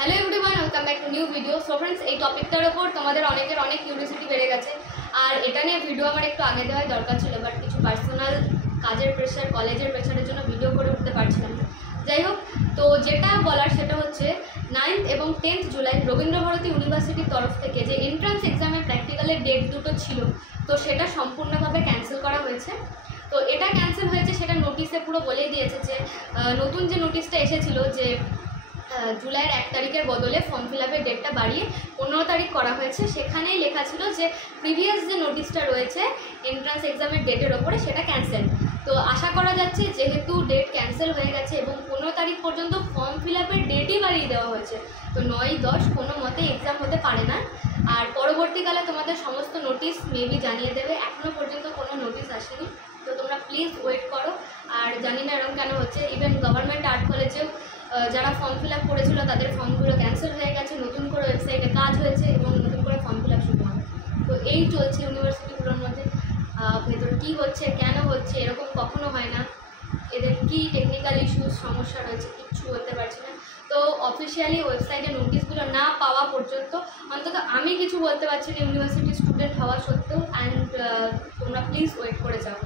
Hello everyone, welcome back to new video. So friends, এই টপিকটার ওপর তোমাদের অনেকের অনেক কিউরিওসিটি বেড়ে গেছে, আর এটা নিয়ে ভিডিও আমার একটু আগে দেওয়ার দরকার ছিল, বাট কিছু পার্সোনাল কাজের প্রেশার, কলেজের প্রেশারের জন্য ভিডিও করে উঠতে পারছিলাম না। যাই হোক, তো যেটা বলার সেটা হচ্ছে 9th এবং 10th জুলাই রবীন্দ্রভারতী ইউনিভার্সিটির তরফ থেকে যে এন্ট্রান্স এক্সামের প্র্যাকটিক্যালের ডেট দুটো ছিল, তো সেটা সম্পূর্ণভাবে ক্যান্সেল করা হয়েছে। তো এটা ক্যান্সেল হয়েছে সেটা নোটিশে পুরো বলেই দিয়েছে যে নতুন যে নোটিশটা এসেছিল যে জুলাইয়ের 1 তারিখের বদলে ফর্ম ফিল আপের ডেটটা বাড়িয়ে 15 তারিখ করা হয়েছে। সেখানেই লেখা ছিল যে প্রিভিয়াস যে নোটিশটা রয়েছে এন্ট্রান্স এক্সামের ডেটের ওপরে সেটা ক্যান্সেল। তো আশা করা যাচ্ছে যেহেতু ডেট ক্যান্সেল হয়ে গেছে এবং 15 তারিখ পর্যন্ত ফর্ম ফিল আপের ডেটই বাড়িয়ে দেওয়া হয়েছে, তো 9-10 কোনো মতে এক্সাম হতে পারে না। আর পরবর্তীকালে তোমাদের সমস্ত নোটিশ মেবি জানিয়ে দেবে, এখনও পর্যন্ত কোনো নোটিশ আসেনি, তো তোমরা প্লিজ ওয়েট করো। আর জানি না এরকম কেন হচ্ছে, ইভেন গভর্নমেন্ট আর্ট কলেজেও যারা ফর্ম ফিল আপ করেছিল তাদের ফর্মগুলো ক্যান্সেল হয়ে গেছে, নতুন করে ওয়েবসাইটে কাজ হয়েছে এবং নতুন করে ফর্ম ফিল আপ শুরু হবে। তো এই চলছে ইউনিভার্সিটিগুলোর মধ্যে। ভেতর কী হচ্ছে, কেন হচ্ছে, এরকম কখনো হয় না, এদের কী টেকনিক্যাল ইস্যুস সমস্যা রয়েছে কিচ্ছু বলতে পারছি না। তো অফিসিয়ালি ওয়েবসাইটে নোটিশগুলো না পাওয়া পর্যন্ত অন্তত আমি কিছু বলতে পারছি না ইউনিভার্সিটির স্টুডেন্ট হওয়া সত্ত্বেও। অ্যান্ড তোমরা প্লিজ ওয়েট করে যাও।